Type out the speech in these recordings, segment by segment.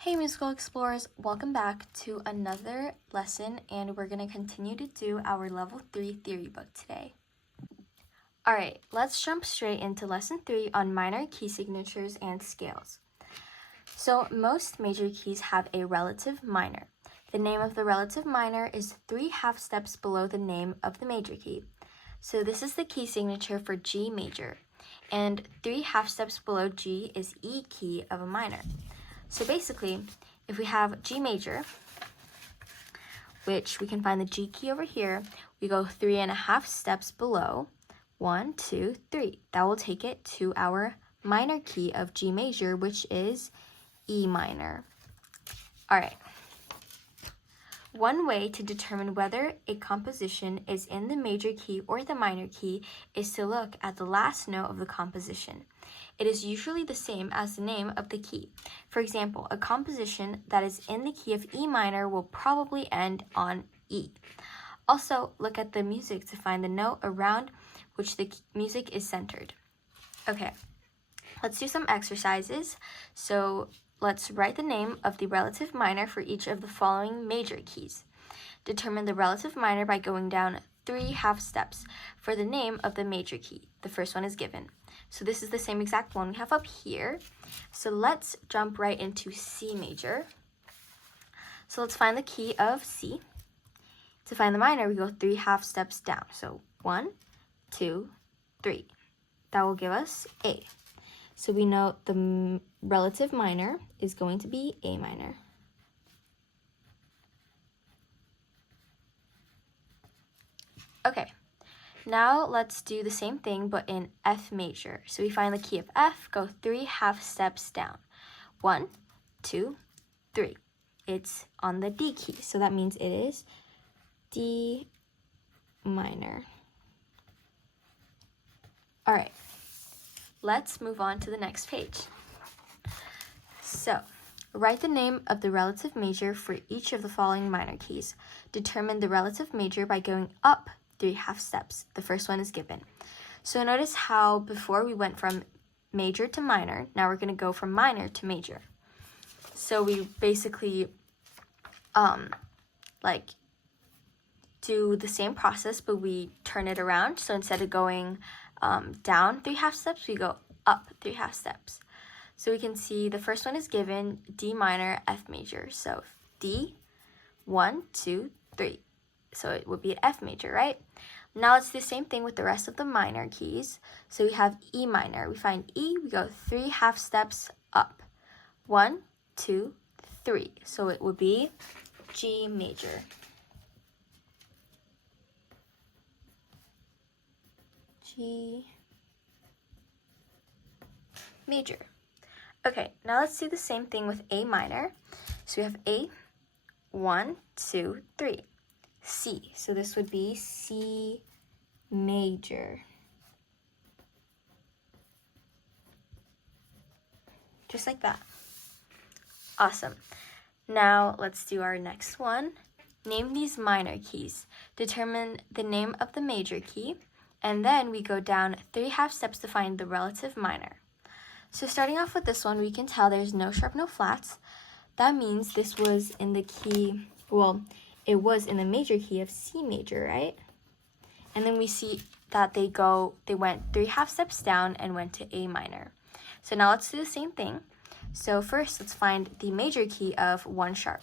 Hey musical explorers, welcome back to another lesson, and we're going to continue to do our level 3 theory book today. Alright, let's jump straight into lesson 3 on minor key signatures and scales. So most major keys have a relative minor. The name of the relative minor is 3 half steps below the name of the major key. So this is the key signature for G major, and 3 half steps below G is E key of a minor. So basically, if we have G major, which we can find the G key over here, we go 3.5 steps below, 1, 2, 3. That will take it to our minor key of G major, which is E minor. All right. One way to determine whether a composition is in the major key or the minor key is to look at the last note of the composition. It is usually the same as the name of the key. For example, a composition that is in the key of E minor will probably end on E. Also, look at the music to find the note around which the music is centered. Okay, let's do some exercises. So let's write the name of the relative minor for each of the following major keys. Determine the relative minor by going down 3 half steps for the name of the major key. The first one is given. So this is the same exact one we have up here. So let's jump right into C major. So let's find the key of C. To find the minor, we go 3 half steps down. So 1, 2, 3. That will give us A. So we know the relative minor is going to be A minor. Okay, now let's do the same thing but in F major. So we find the key of F, go 3 half steps down. 1, 2, 3. It's on the D key, so that means it is D minor. All right, let's move on to the next page. So, write the name of the relative major for each of the following minor keys. Determine the relative major by going up 3 half steps. The first one is given. So notice how before we went from major to minor, now we're going to go from minor to major. So we basically do the same process, but we turn it around. So instead of going down 3 half steps, we go up 3 half steps. So we can see the first one is given, D minor, F major. So D, 1, 2, 3. So it would be an F major, right? Now let's do the same thing with the rest of the minor keys. So we have E minor. We find E, we go 3 half steps up. 1, 2, 3. So it would be G major. G major. Okay, now let's do the same thing with A minor. So we have A, 1, 2, 3. C, so this would be C major. Just like that. Awesome. Now let's do our next one. Name these minor keys. Determine the name of the major key, and then we go down 3 half steps to find the relative minor. So starting off with this one, we can tell there's no sharp, no flats. That means this was in the key, well, it was in the major key of C major, right? And then we see that they went 3 half steps down and went to A minor. So now let's do the same thing. So first, let's find the major key of 1 sharp.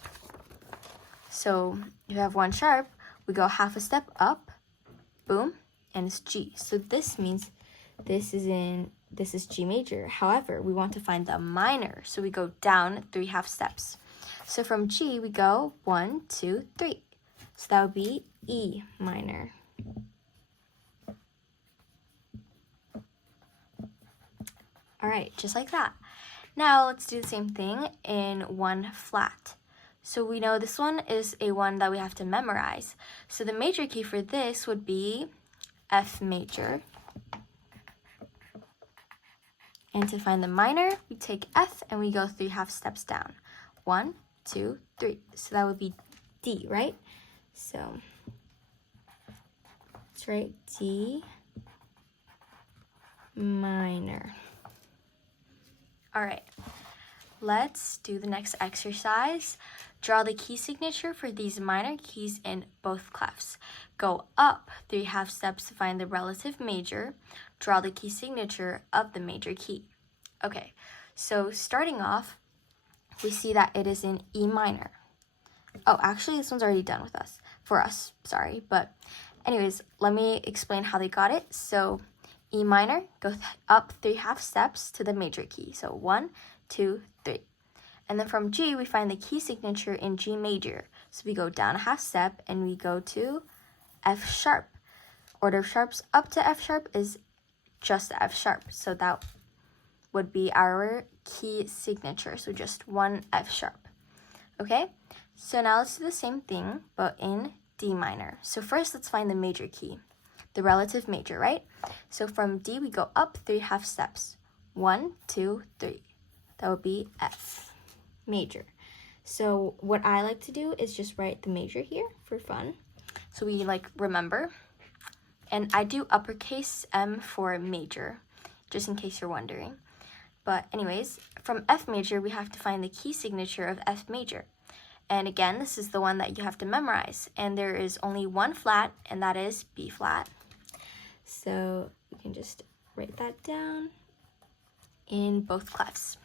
So if you have 1 sharp, we go half a step up, boom, and it's G. So this means this is G major. However, we want to find the minor, so we go down 3 half steps. So from G, we go 1, 2, 3. So that would be E minor. All right, just like that. Now let's do the same thing in 1 flat. So we know this one is a one that we have to memorize. So the major key for this would be F major. And to find the minor, we take F and we go 3 half steps down. 1, 2, 3. So that would be D, right? So let's write D minor. All right. let's do the next exercise. Draw the key signature for these minor keys in both clefs. Go up 3/2 steps to find the relative major. Draw the key signature of the major key. Okay, so starting off, we see that it is in E minor. Oh, actually, this one's already done for us, sorry. But anyways, let me explain how they got it. So E minor, go up 3/2 steps to the major key. So 1, 2, 3. And then from G, we find the key signature in G major. So we go down a half step and we go to F sharp. Order of sharps up to F sharp is just F sharp. So that would be our key signature. So just one F sharp. Okay, so now let's do the same thing, but in D minor. So first, let's find the major key, the relative major, right? So from D, we go up 3/2 steps. 1, 2, 3. That would be F major. So what I like to do is just write the major here for fun. So we like remember. And I do uppercase M for major, just in case you're wondering. But anyways, from F major, we have to find the key signature of F major. And again, this is the one that you have to memorize. And there is only one flat, and that is B flat. So you can just write that down in both clefs.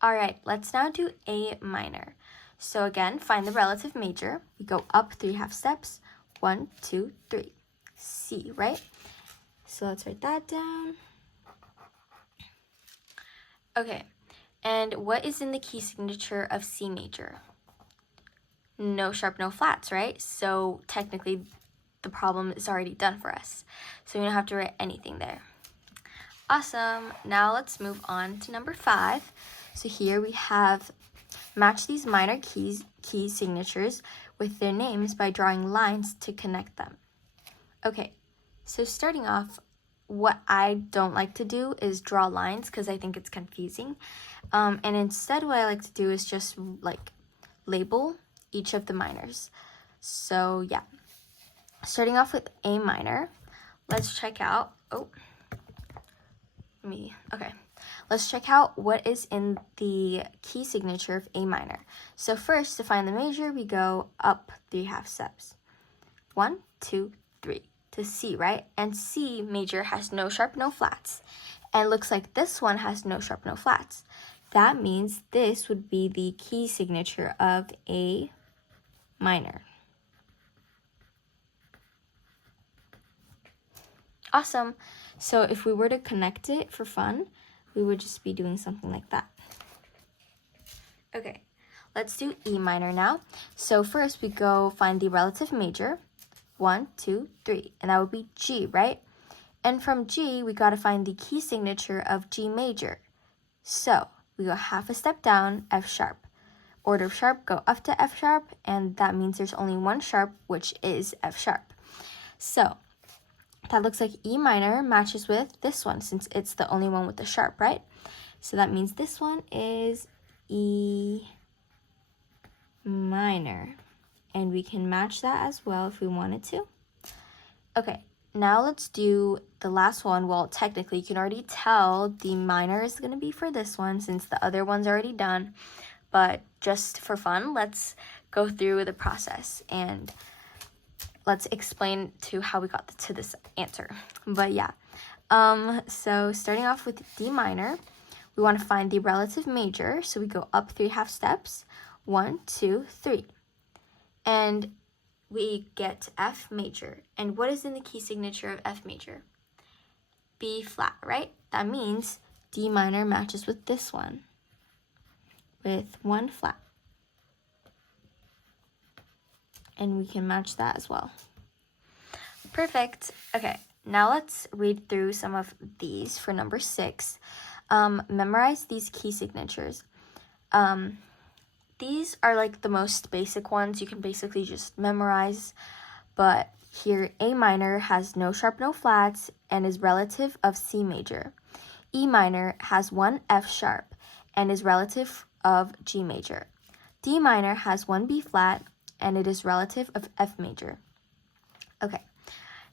All right, let's now do A minor. So again, find the relative major. We go up 3/2 steps. 1, 2, 3. C, right? So let's write that down. Okay, and what is in the key signature of C major? No sharp, no flats, right? So technically, the problem is already done for us. So we don't have to write anything there. Awesome. Now let's move on to number 5. So here we have match these minor key signatures with their names by drawing lines to connect them. Okay, so starting off, what I don't like to do is draw lines because I think it's confusing. And instead what I like to do is just like label each of the minors. So yeah, starting off with A minor, let's check out, let's check out what is in the key signature of A minor. So first, to find the major, we go up 3/2 steps. 1, 2, 3 to C, right? And C major has no sharp, no flats. And it looks like this one has no sharp, no flats. That means this would be the key signature of A minor. Awesome. So if we were to connect it for fun, we would just be doing something like that. Okay, let's do E minor now. So first we go find the relative major. 1, 2, 3, and that would be G, right? And from G, we got to find the key signature of G major. So we go half a step down, F sharp. Order of sharp, go up to F sharp, and that means there's only one sharp, which is F sharp. So that looks like E minor matches with this one, since it's the only one with the sharp, right? So that means this one is E minor. And we can match that as well if we wanted to. Okay, now let's do the last one. Well, technically, you can already tell the minor is going to be for this one since the other one's already done. But just for fun, let's go through the process and let's explain to how we got to this answer. But yeah, so starting off with D minor, we want to find the relative major. So we go up 3/2 steps. 1, 2, 3. And we get F major. And what is in the key signature of F major? B flat, right? That means D minor matches with this one, with one flat. And we can match that as well. Perfect. Okay, now let's read through some of these for number 6. Memorize these key signatures. These are like the most basic ones. You can basically just memorize. But here, A minor has no sharp, no flats, and is relative of C major. E minor has one F sharp and is relative of G major. D minor has one B flat and it is relative of F major. Okay,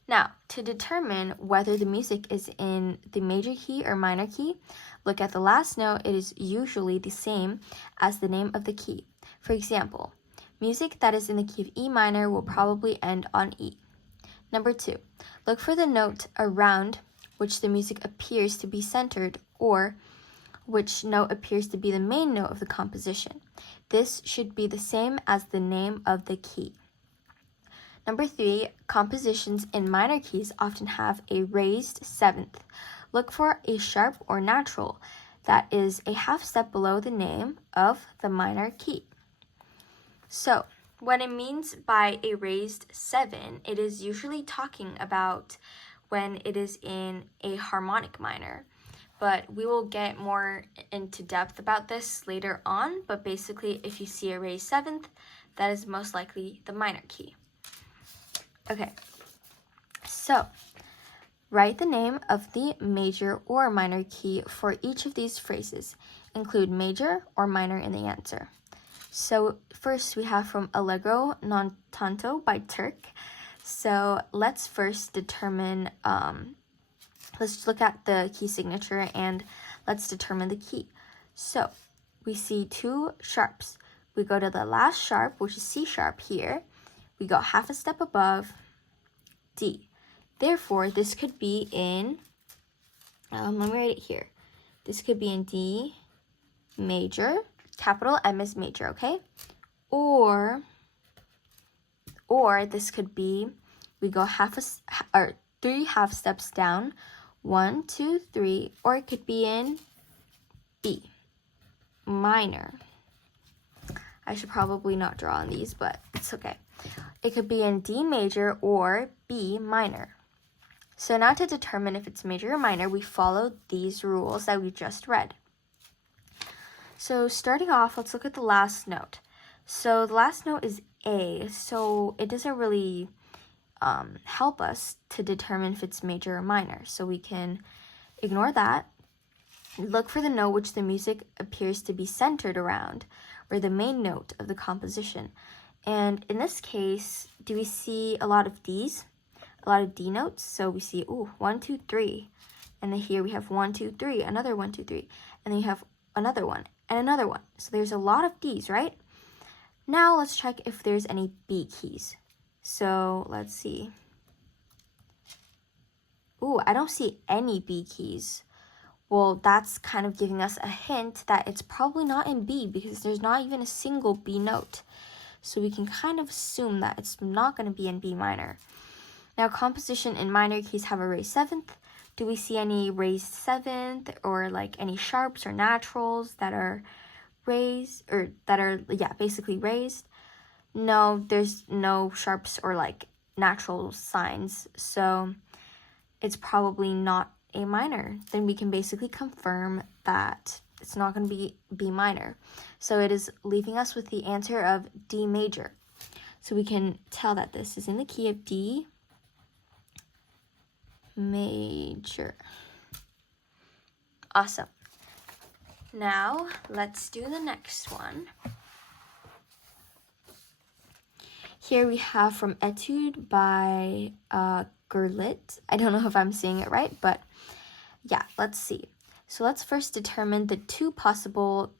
Now, to determine whether the music is in the major key or minor key, look at the last note. It is usually the same as the name of the key. For example, music that is in the key of E minor will probably end on E. Number 2, look for the note around which the music appears to be centered or which note appears to be the main note of the composition. This should be the same as the name of the key. Number 3, compositions in minor keys often have a raised seventh. Look for a sharp or natural that is a half step below the name of the minor key. So, what it means by a raised 7, it is usually talking about when it is in a harmonic minor. But we will get more into depth about this later on. But basically, if you see a raised 7th, that is most likely the minor key. Okay, so write the name of the major or minor key for each of these phrases. Include major or minor in the answer. So first we have from Allegro non tanto by Turk. So let's first determine, let's look at the key signature and let's determine the key. So we see 2 sharps. We go to the last sharp, which is C sharp here. We go half a step above D. Therefore, this could be in, let me write it here. This could be in D major, capital M is major, okay? Or this could be, we go 3 half steps down, 1, 2, 3, or it could be in B minor. I should probably not draw on these, but it's okay. It could be in D major or B minor. So now to determine if it's major or minor, we follow these rules that we just read. So starting off, let's look at the last note. So the last note is A, so it doesn't really help us to determine if it's major or minor. So we can ignore that. Look for the note which the music appears to be centered around, or the main note of the composition. And in this case, do we see a lot of Ds? A lot of D notes? So we see, 1, 2, 3. And then here we have 1, 2, 3, another 1, 2, 3. And then you have another one and another one. So there's a lot of Ds, right? Now let's check if there's any B keys. So let's see. I don't see any B keys. Well, that's kind of giving us a hint that it's probably not in B because there's not even a single B note. So we can kind of assume that it's not going to be in B minor. Now, composition in minor keys have a raised 7th. Do we see any raised 7th or like any sharps or naturals that are raised or that are, basically raised? No, there's no sharps or like natural signs. So it's probably not A minor. Then we can basically confirm that it's not going to be B minor. So it is leaving us with the answer of D major. So we can tell that this is in the key of D major. Awesome. Now let's do the next one. Here we have from Etude by Gurlitt. I don't know if I'm saying it right, but yeah, let's see. So let's first determine the 2 possible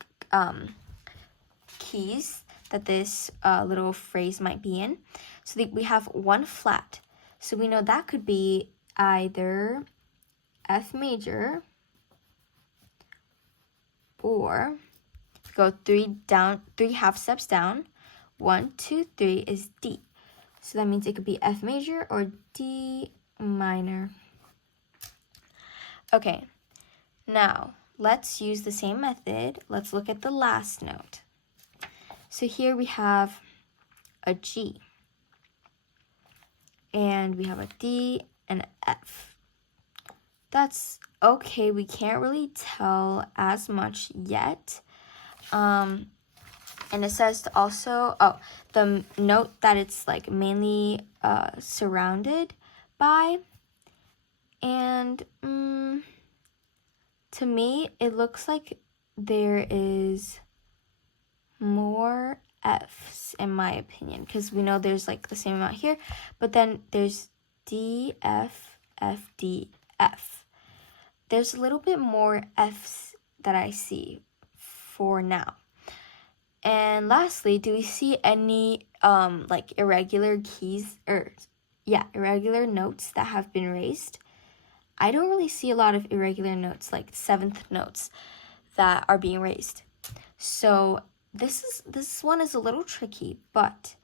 keys that this little phrase might be in. So we have 1 flat. So we know that could be either F major or go 3 half steps down. 1, 2, 3 is D. So that means it could be F major or D minor. Okay, now let's use the same method. Let's look at the last note. So here we have a G. And we have a D and an F. That's okay. We can't really tell as much yet. And it says to also, the note that it's like mainly surrounded by. And to me, it looks like there is more F's in my opinion, because we know there's like the same amount here, but then there's D, F, F, D, F. There's a little bit more Fs that I see for now. And lastly, do we see any like irregular keys irregular notes that have been raised? I don't really see a lot of irregular notes, like seventh notes that are being raised. So this one is a little tricky, but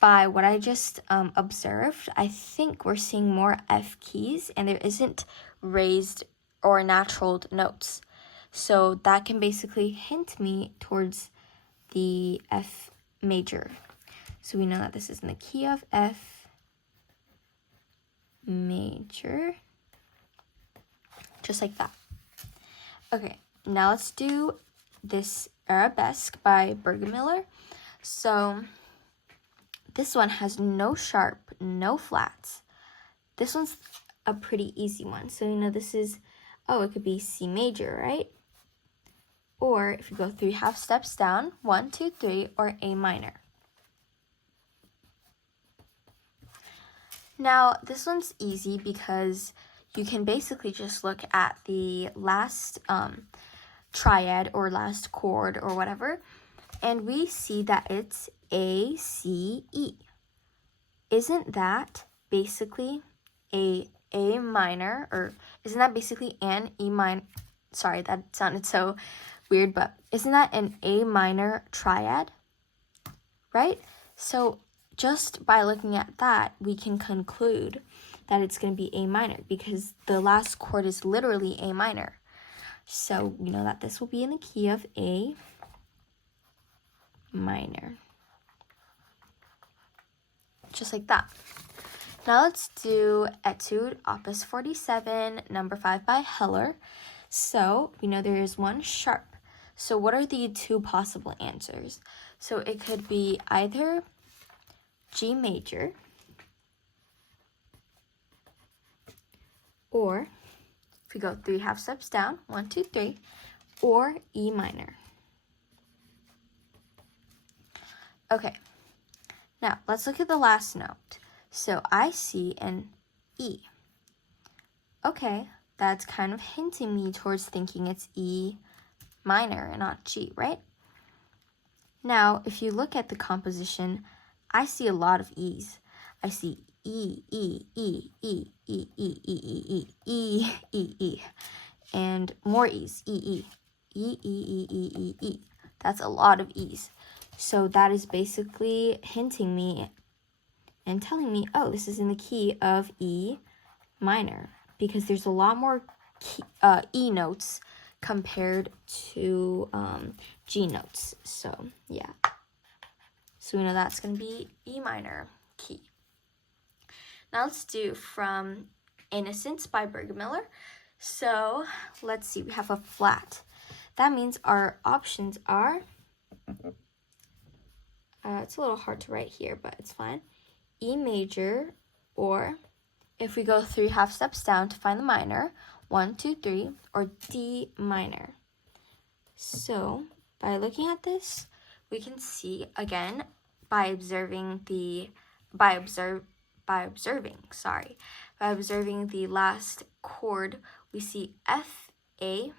by what I just observed, I think we're seeing more F keys and there isn't raised or naturaled notes. So that can basically hint me towards the F major. So we know that this is in the key of F major, just like that. Okay, now let's do this arabesque by Burgermüller. So this one has no sharp, no flats. This one's a pretty easy one. So you know this is, it could be C major, right? Or if you go 3 half steps down, 1, 2, 3, or A minor. Now, this one's easy because you can basically just look at the last triad or last chord or whatever, and we see that it's A, C, E. Isn't that basically A minor, or isn't that basically an E minor? Sorry, that sounded so weird, but isn't that an A minor triad, right? So just by looking at that, we can conclude that it's going to be A minor because the last chord is literally A minor. So we know that this will be in the key of A minor. Just like that. Now let's do Etude Opus 47, number 5 by Heller. So we know there is one sharp. So what are the 2 possible answers? So it could be either G major or if we go 3 half steps down, 1, 2, 3, or E minor. Okay, now let's look at the last note. So I see an E. Okay, that's kind of hinting me towards thinking it's E minor and not G, right? Now, if you look at the composition, I see a lot of E's. I see E, E, E, E, E, E, E, E, E, E, E, E, and more E's, E, E, E, E, E, E, E, E. That's a lot of E's. So that is basically hinting me and telling me, oh, this is in the key of E minor because there's a lot more E notes compared to G notes. So yeah, so we know that's going to be E minor key. Now let's do From Innocence by Burgermüller. So let's see, we have a flat. That means our options are, it's a little hard to write here, but it's fine. E major, or if we go 3 half steps down to find the minor, 1, 2, 3, or D minor. So by looking at this, we can see again by observing the last chord, we see F, A,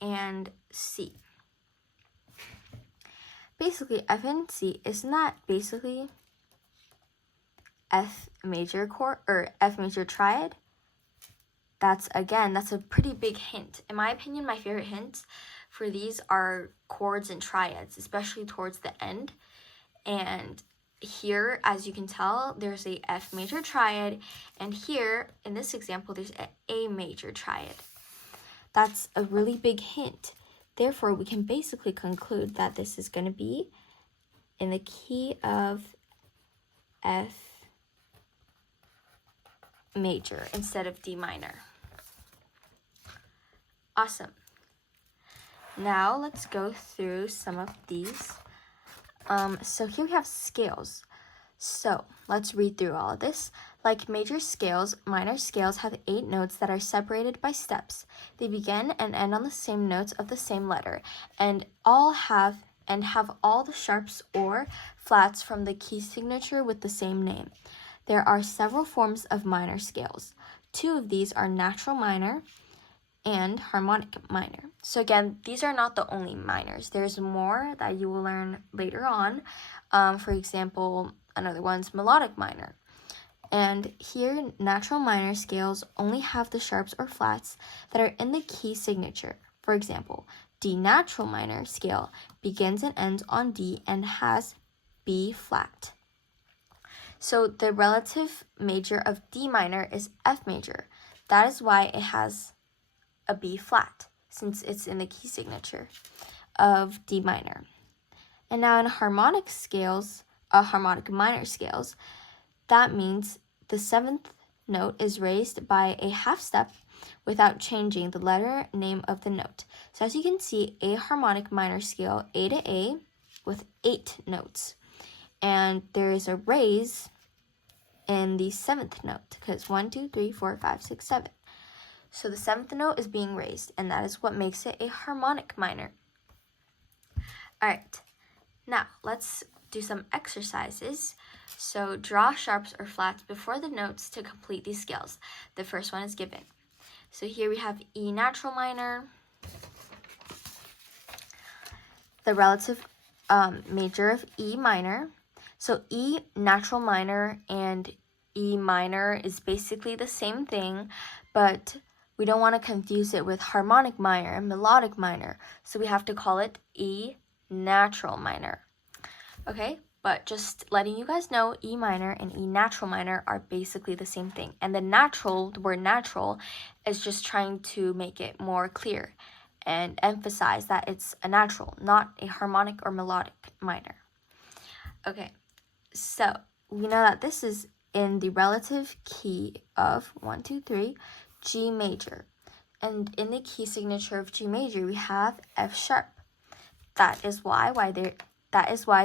and C. Basically, F and C, isn't that basically F major chord or F major triad? That's a pretty big hint. In my opinion, my favorite hints for these are chords and triads, especially towards the end. And here, as you can tell, there's a F major triad, and here in this example, there's an A major triad. That's a really big hint. Therefore, we can basically conclude that this is going to be in the key of F major instead of D minor. Awesome. Now let's go through some of these. So here we have scales. So let's read through all of this. Like major scales, minor scales have 8 notes that are separated by steps. They begin and end on the same notes of the same letter, and have all the sharps or flats from the key signature with the same name. There are several forms of minor scales. 2 of these are natural minor and harmonic minor. So again, these are not the only minors. There's more that you will learn later on. For example, another one's melodic minor. And here, natural minor scales only have the sharps or flats that are in the key signature. For example, D natural minor scale begins and ends on D and has B flat. So the relative major of D minor is F major. That is why it has a B flat, since it's in the key signature of D minor. And now in harmonic minor scales, that means the 7th note is raised by a half step without changing the letter name of the note. So as you can see, a harmonic minor scale, A to A, with 8 notes. And there is a raise in the 7th note, because 1, 2, 3, 4, 5, 6, 7. So the 7th note is being raised, and that is what makes it a harmonic minor. All right, now let's do some exercises. So draw sharps or flats before the notes to complete these scales. The first one is given. So here we have E natural minor, the relative major of E minor. So E natural minor and E minor is basically the same thing, but we don't want to confuse it with harmonic minor and melodic minor. So we have to call it E natural minor. Okay, but just letting you guys know, E minor and E natural minor are basically the same thing. And the word natural is just trying to make it more clear and emphasize that it's a natural, not a harmonic or melodic minor. Okay, so we know that this is in the relative key of 1, 2, 3, G major. And in the key signature of G major, we have F sharp. That is why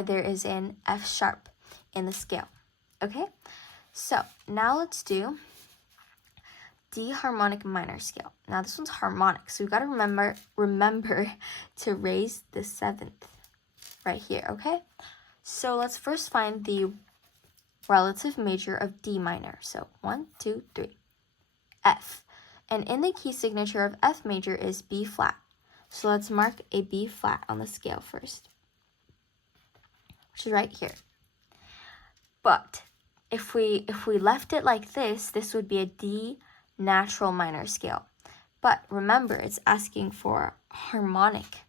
there is an F sharp in the scale. Okay, so now let's do D harmonic minor scale. Now this one's harmonic, so we've got to remember to raise the 7th right here, okay? So let's first find the relative major of D minor. So 1, 2, 3, F. And in the key signature of F major is B flat. So let's mark a B flat on the scale first, which is right here. But if we left it like this would be a D natural minor scale. But remember, it's asking for harmonic.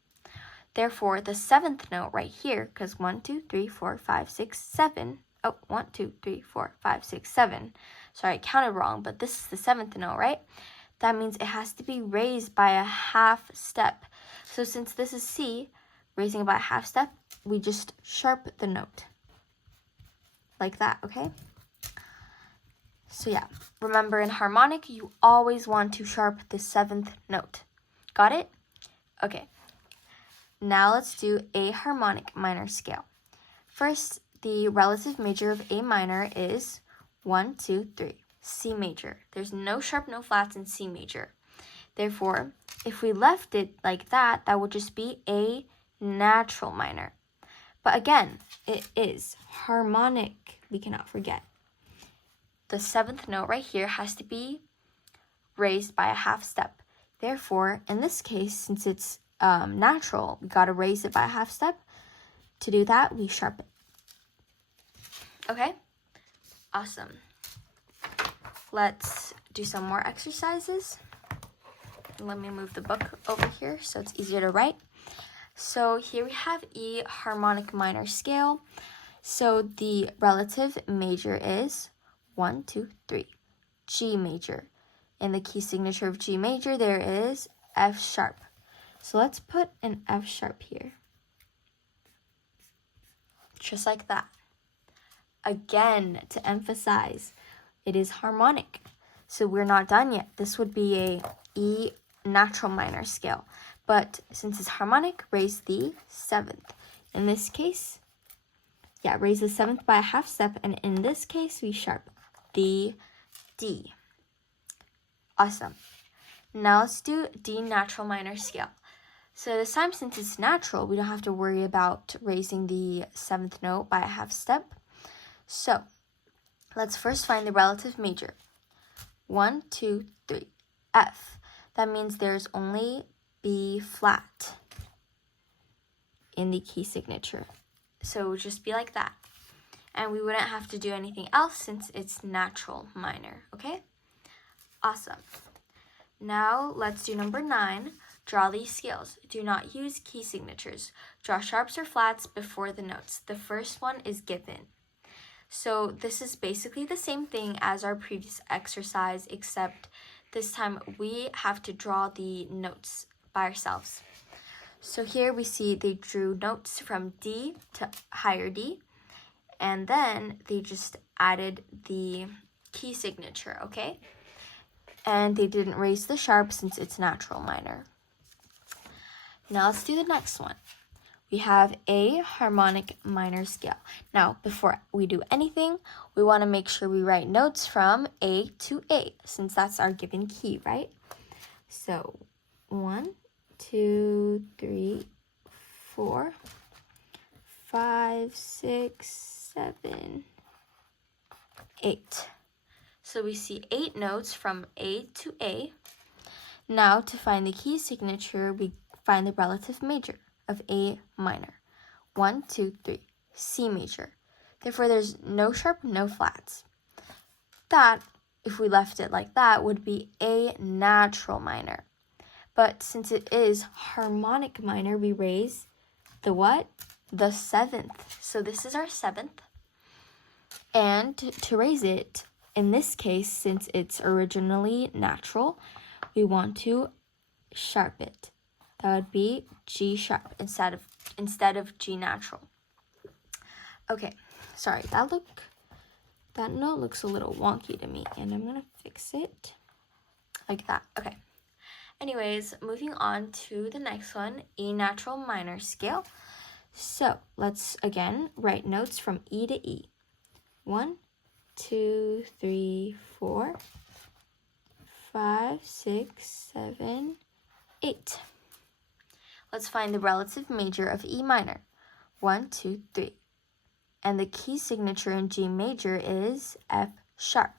Therefore, the 7th note right here, because 1, 2, 3, 4, 5, 6, 7. Oh, 1, 2, 3, 4, 5, 6, 7. Sorry, I counted wrong, but this is the 7th note, right? That means it has to be raised by a half step. So since this is C, raising it by a half step, we just sharp the note. Like that, okay? So yeah, remember in harmonic, you always want to sharp the 7th note. Got it? Okay. Now let's do a harmonic minor scale. First, the relative major of A minor is 1, 2, 3, C major. There's no sharp, no flats in C major. Therefore, if we left it like that, that would just be A natural minor. But again, it is harmonic, we cannot forget. The 7th note right here has to be raised by a half step. Therefore, in this case, since it's natural, we got to raise it by a half step. To do that, we sharpen. Okay? Awesome. Let's do some more exercises. Let me move the book over here so it's easier to write. So here we have E harmonic minor scale. So the relative major is 1, 2, 3, G major. In the key signature of G major, there is F sharp. So let's put an F sharp here. Just like that. Again, to emphasize, it is harmonic. So we're not done yet. This would be a E natural minor scale. But since it's harmonic, raise the 7th. In this case, raise the 7th by a half step. And in this case, we sharp the D. Awesome. Now let's do D natural minor scale. So this time, since it's natural, we don't have to worry about raising the 7th note by a half step. So Let's first find the relative major. 1, 2, 3, F. That means there's only B flat in the key signature. So it would just be like that. And we wouldn't have to do anything else since it's natural minor, okay? Awesome. Now let's do number 9. Draw these scales. Do not use key signatures. Draw sharps or flats before the notes. The first one is given. So this is basically the same thing as our previous exercise, except this time we have to draw the notes by ourselves. So here we see they drew notes from D to higher D, and then they just added the key signature, okay? And they didn't raise the sharp since it's natural minor. Now let's do the next one. We have a harmonic minor scale. Now, before we do anything, we want to make sure we write notes from A to A, since that's our given key, right? So 1, 2, 3, 4, 5, 6, 7, 8. So we see 8 notes from A to A. Now to find the key signature, we find the relative major of A minor. 1, 2, 3, C major. Therefore, there's no sharp, no flats. That, if we left it like that, would be A natural minor. But since it is harmonic minor, we raise the what? The 7th. So this is our 7th. And to raise it, in this case, since it's originally natural, we want to sharp it. That would be G sharp instead of G natural. Okay, sorry, that note looks a little wonky to me, and I'm gonna fix it like that. Okay. Anyways, moving on to the next one, E natural minor scale. So let's again write notes from E to E. 1, 2, 3, 4, 5, 6, 7, 8. Let's find the relative major of E minor. 1, 2, 3. And the key signature in G major is F sharp.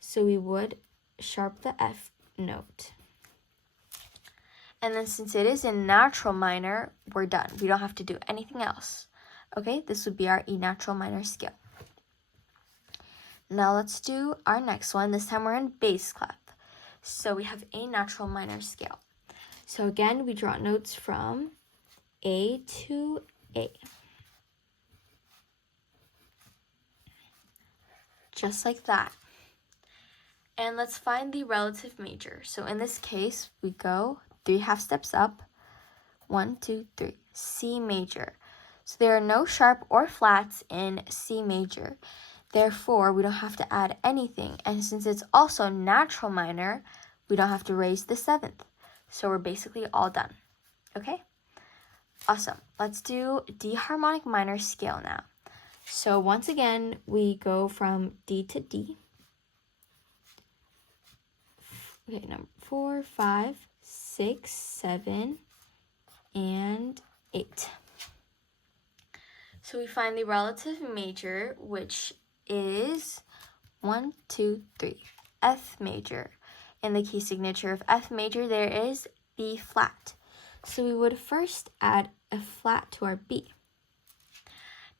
So we would sharp the F note. And then since it is in natural minor, we're done. We don't have to do anything else. Okay, this would be our E natural minor scale. Now let's do our next one. This time we're in bass clef. So we have A natural minor scale. So again, we draw notes from A to A. Just like that. And let's find the relative major. So in this case, we go 3 half steps up. 1, 2, 3. C major. So there are no sharp or flats in C major. Therefore, we don't have to add anything. And since it's also natural minor, we don't have to raise the 7th. So we're basically all done. Okay? Awesome. Let's do D harmonic minor scale now. So once again, we go from D to D. Okay, number 4, 5, 6, 7, and 8. So we find the relative major, which is 1, 2, 3, F major. In the key signature of F major, there is B flat. So we would first add a flat to our B.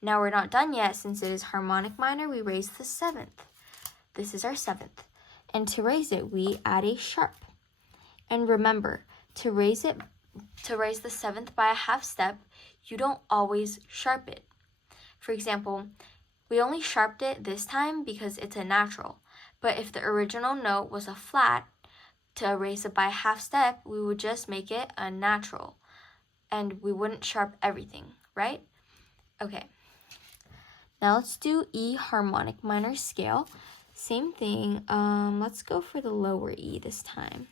Now we're not done yet. Since it is harmonic minor, we raise the 7th. This is our 7th. And to raise it, we add a sharp. And remember, to raise the 7th by a half step, you don't always sharp it. For example, we only sharped it this time because it's a natural. But if the original note was a flat, to raise it by a half step, we would just make it a natural. And we wouldn't sharp everything, right? Okay. Now let's do E harmonic minor scale. Same thing. Let's go for the lower E this time.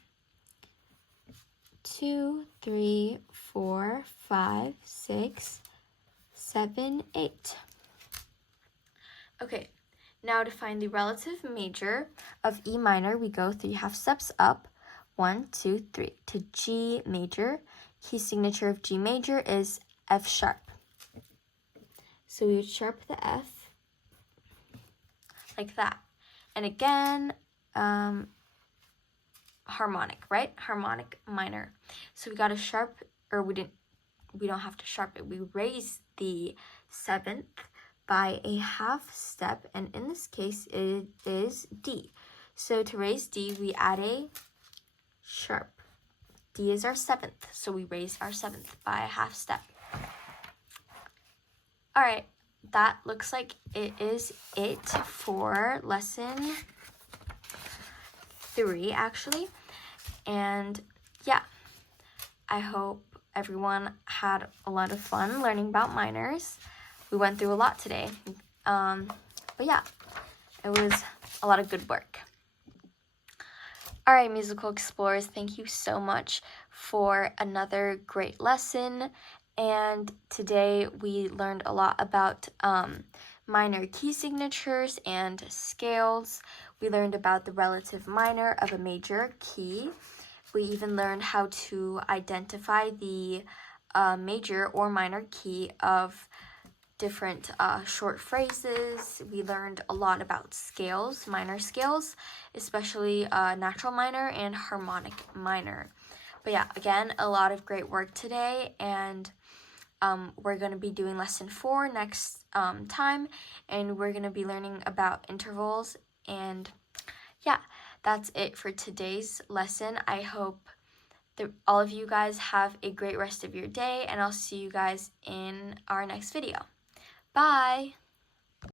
2, 3, 4, 5, 6, 7, 8. Okay, now to find the relative major of E minor, we go 3 half steps up. 1, 2, 3 to G major. Key signature of G major is F sharp. So we would sharp the F like that. And again, harmonic, right? Harmonic minor. So we got a sharp, or we don't have to sharp it. We raise the 7th by a half step, and in this case it is D. So to raise D, we add a sharp. D is our 7th, so we raise our 7th by a half step. All right, that looks like it is it for lesson 3, actually. And yeah, I hope everyone had a lot of fun learning about minors. We went through a lot today, but yeah, it was a lot of good work. All right, musical explorers, thank you so much for another great lesson. And today we learned a lot about minor key signatures and scales. We learned about the relative minor of a major key. We even learned how to identify the major or minor key of different short phrases. We learned a lot about scales, minor scales, especially natural minor and harmonic minor. But yeah, again, a lot of great work today, and we're going to be doing lesson 4 next time, and we're going to be learning about intervals. And yeah, that's it for today's lesson. I hope that all of you guys have a great rest of your day, and I'll see you guys in our next video. Bye!